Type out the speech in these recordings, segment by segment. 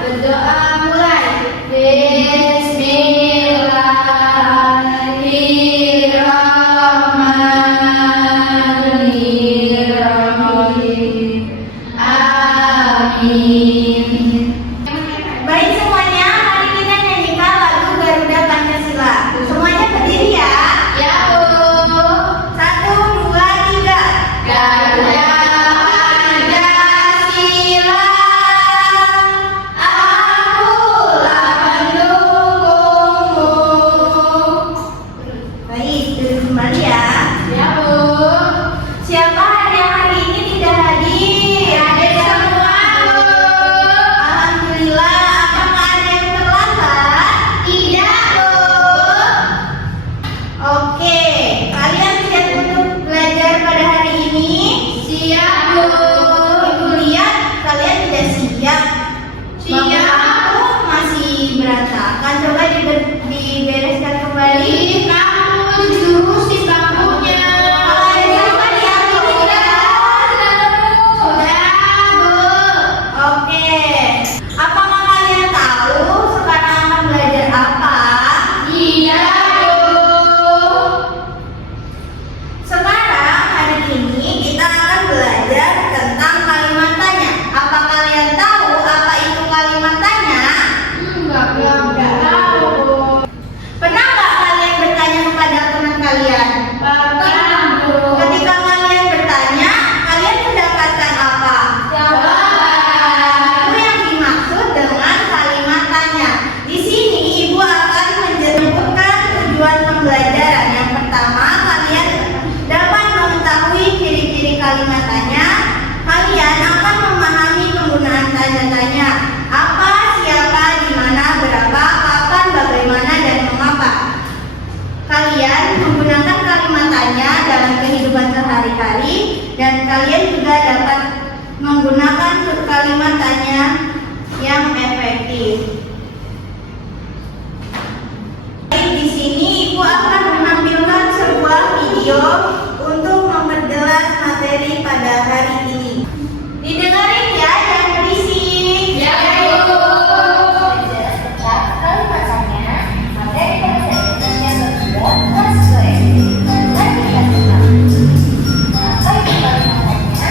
Berdoa mulai. Bismillahirrahmanirrahim. Amin. Baik semuanya, mari kita nyanyikan lagu Garuda Pancasila. Semuanya berdiri ya. Ya, Bu. 1, 2, 3. Garuda Pancasila, akulah pendukungmu. Baik, duduk kembali ya. Ya, Bu. Siapa yang hari ini tidak hadir? Hadir semua, Bu. Alhamdulillah. Apakah ada yang terlambat? Tidak, Bu. Oke, kalian siap untuk belajar pada hari ini? Siap, Bu. Ibu lihat kalian tidak siap. Siap. Bangku masih berantakan. Coba dibereskan kembali. Ini kamu dilurusin bangkunya. Coba diatur ya. Sudah, Bu. Oke. Apakah kalian tahu sekarang akan belajar apa? Tidak, Bu. Sekarang hari ini kita akan belajar tentang kalimat tanya. Apa kalian tahu apa itu kalimat tanya? Enggak tahu, Bu. Pernah nggak kalian bertanya kepada teman kalian? Pernah, Bu. Ketika kalian bertanya, kalian mendapatkan apa? Jawaban. Itu yang dimaksud dengan kalimat tanya. Di sini ibu akan menyebutkan tujuan pembelajaran. Yang pertama, kalian dapat mengetahui ciri-ciri kalimat tanya. Kalian akan memahami penggunaan tanda-tanya. Apa, siapa, di mana, berapa, kapan, bagaimana, dan mengapa. Kalian menggunakan kalimat tanya dalam kehidupan sehari-hari dan kalian juga dapat menggunakan kalimat tanya yang efektif. Baik, di sini ibu akan menampilkan sebuah video untuk memperjelas materi pada hari ini. Didengarin ya, jangan berisik. Ya, Bu. Kalimat tanya, materi bahasa Indonesia berbuat kelas 2 SD. Lagi yang pertama. Apa itu kalimat tanya?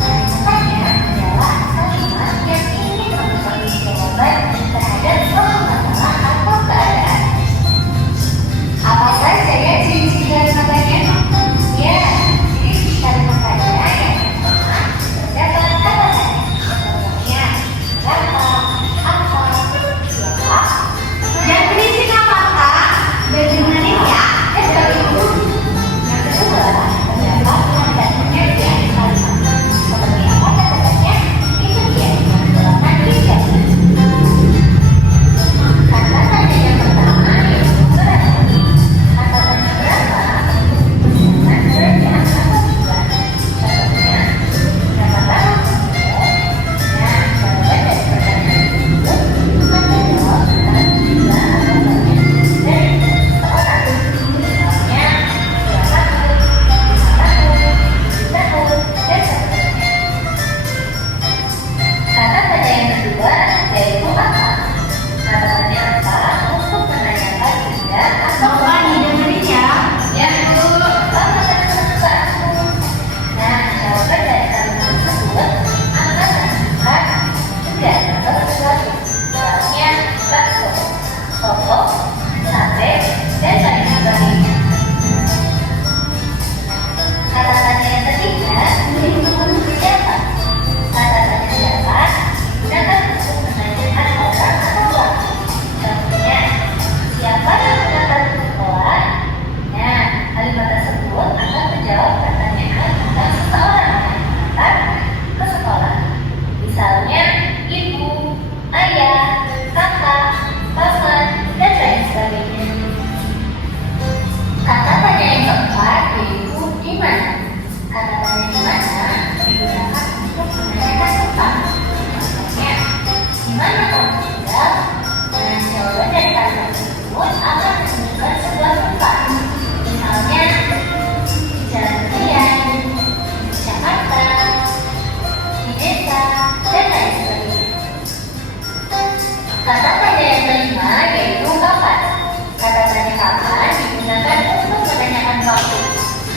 Kalimat tanya adalah kalimat yang ingin memperoleh jawaban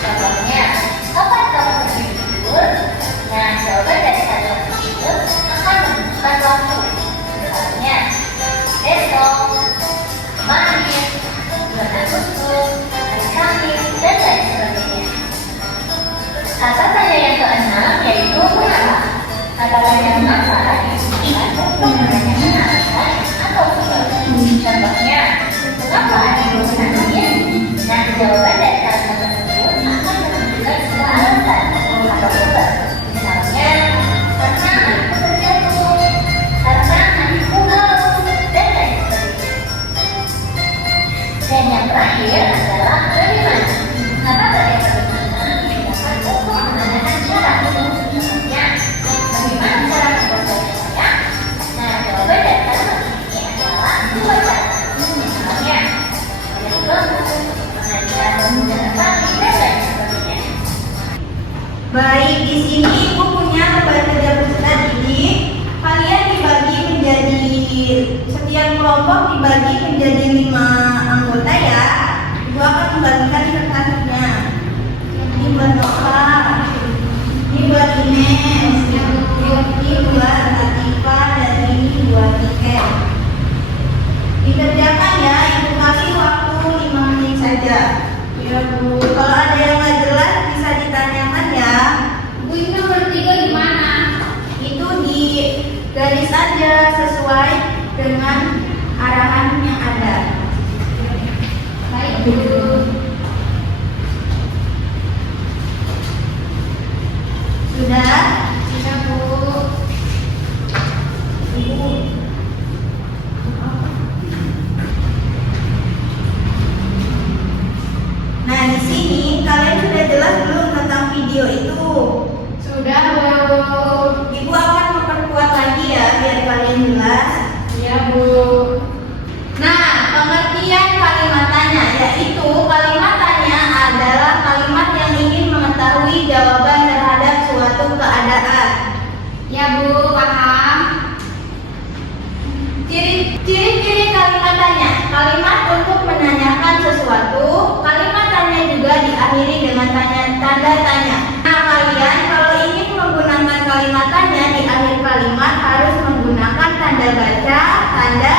Contohnya, apa kamu pergi tidur? Nah, jawaban dari kalimat tersebut akan menentukan waktu. Misalnya, besok, kemarin, bulan Agustus, hari Kamis, dan lain sebagainya. Kata tanya yang keenam yaitu mengapa. Kata tanya mengapa digunakan untuk menanyakan alasan atau sebab. Contohnya, mengapa Adi menangis? Nah, jawaban dari kalimat tersebut akan menunjukkan sebuah alasan atau sebab. Misalnya, karena adikku terjatuh, karena adikku haus, dan lain sebagainya. Dan yang terakhir adalah bagaimana. Kata tanya bagaimana digunakan untuk menanyakan cara. Misalnya, bagaimana cara membuat saya? Nah, jawaban dari kalimat ini adalah dua cara. Misalnya, menjadi bambu, mengajar menggunakan tali, dan lain sebagainya. Baik, di sini Ibu punya lembar kerja khusus ini. Kalian dibagi menjadi setiap kelompok dibagi menjadi 5 anggota ya. Ibu akan membagikan kertasnya. Ini buat Nova, ini buat Ines, ini buat Latifa, dan ini buat Iken. Dikerjakan ya, Ibu kasih waktu 5 menit saja. Ya Bu, kalau ada yang nggak jelas bisa ditanyakan ya. Bu, ini nomor 3 di mana? Itu di garis aja sesuai dengan arahan yang ada. Baik, Bu. Sudah? Sudah, Bu. Ibu. Nah, di sini kalian sudah jelas belum tentang video itu? Sudah, Bu. Ibu akan memperkuat lagi ya biar kalian jelas. Ya, Bu. Nah, pengertian kalimat tanya yaitu kalimat tanya adalah kalimat yang ingin mengetahui jawaban terhadap suatu keadaan. Ya, Bu, paham. Ciri-ciri kalimat tanya: kalimat untuk menanyakan sesuatu. Kalimat tanya juga diakhiri dengan tanda tanya. Nah, kalian kalau ingin menggunakan kalimat tanya di akhir kalimat harus menggunakan tanda baca, tanda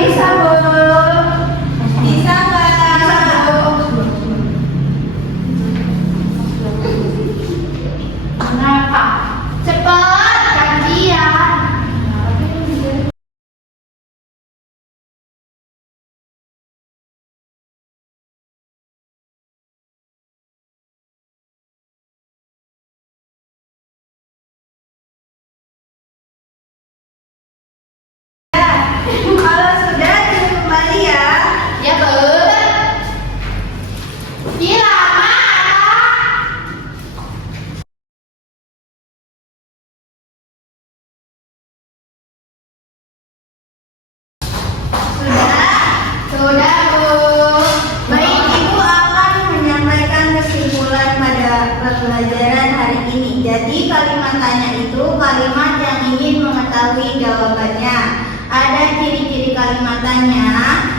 bisa, Bu. Bisa nggak? Kenapa? Cepat kajian. Kalau sudah duduk kembali ya. Ya, Bu. Ih, lama. Sudah, Bu. Baik, Ibu akan menyampaikan kesimpulan pada pembelajaran hari ini. Jadi kalimat tanya itu kalimat yang ingin mengetahui jawabannya. Ada ciri-ciri kalimat tanya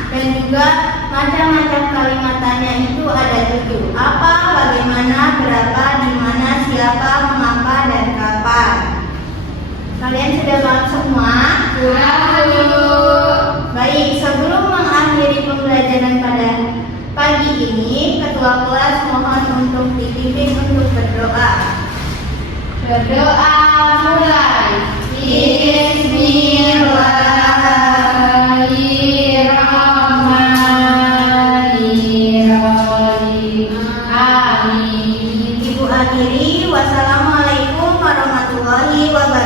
dan juga macam-macam kalimat tanya itu ada 7. Apa, bagaimana, berapa, di mana, siapa, mengapa, dan kapan. Kalian sudah paham semua? Sudah, Bu. Baik, sebelum mengakhiri pembelajaran pada pagi ini, ketua kelas mohon untuk dipimpin untuk berdoa. Berdoa mulai. Bismillahirrahmanirrahim. Amin. Ibu akhiri, wassalamualaikum warahmatullahi wabarakatuh.